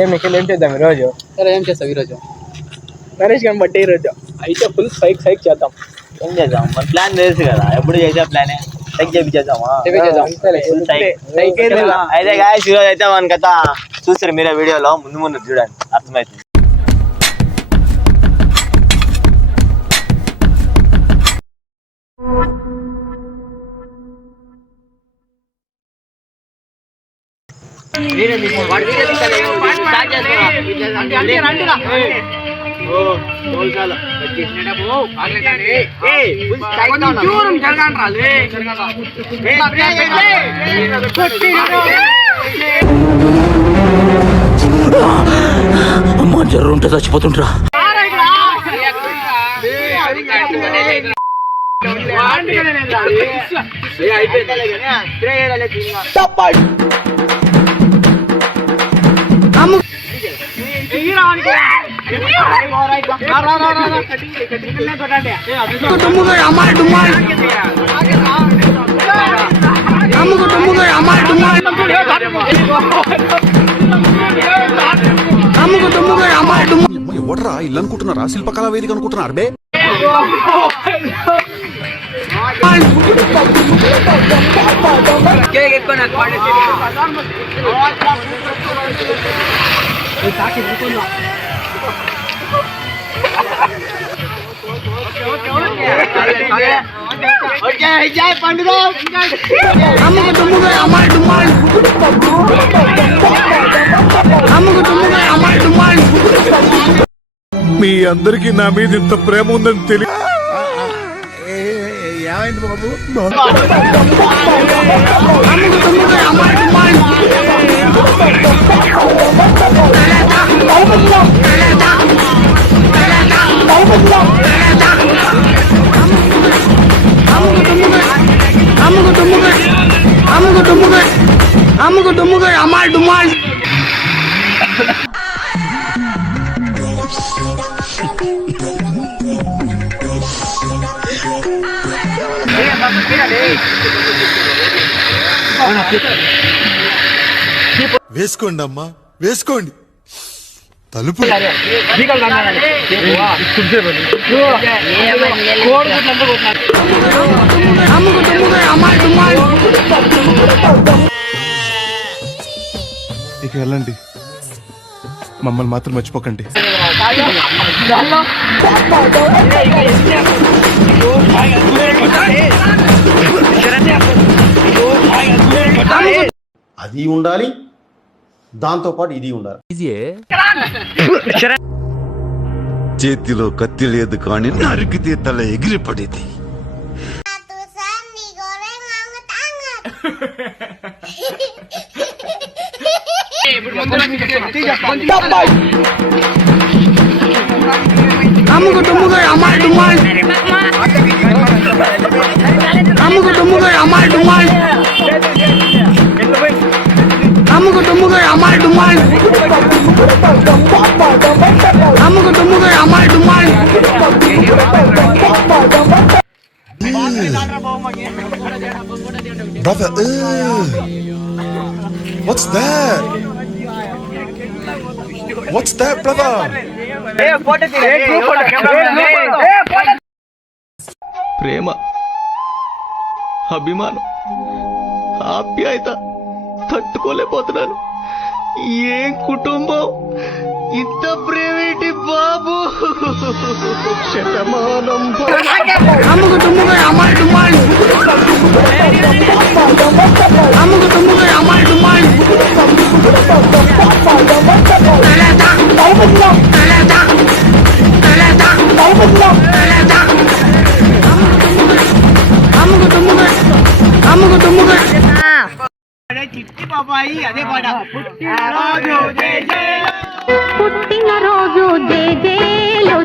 ఏం నిఖిల్ ఏం చేద్దాం ఈరోజు? సరే ఏం చేస్తావు ఈరోజు? నరేష్ గారిని బట్టి ఈరోజు అయితే ఫుల్ సైక్ చేద్దాం. ఏం చేద్దాం? మన ప్లాన్ తెలుసు కదా, ఎప్పుడు చేసే ప్లానే సైక్ చేద్దామా? అయితే గాయస్ ఈరోజు అయితే మన కథ చూస్తారు మీరే వీడియోలో, ముందు చూడండి అర్థమవుతుంది. అమ్మా జ్వరం ఉంటే చచ్చిపోతుంటరా. ఎవడరా ఇల్లు అనుకుంటున్నారా? శిల్పకళా వేదిక అనుకుంటున్నారు బే. మీ అందరికి నా మీద ఇంత ప్రేమ ఉందని తెలియదు. ఏమైంది బాబు? వేసుకోండి అమ్మా, వేసుకోండి. తలుపు ఇక వెళ్ళండి, మమ్మల్ని మాత్రం మర్చిపోకండి. అది ఉండాలి, దాంతో పాటు ఇది ఉండాలి. చేతిలో కత్తి లేదు కానీ నరికితే తల ఎగిరిపడేది. Brother, what's that? What's that, brother? ప్రేమ, అభిమానం, ఆప్యాయత తట్టుకోలేకపోతున్నాను. ఏం కుటుంబం, ఇంత ప్రేమేంటి బాబు? శతమానం పుట్టినరోజు జేజేలు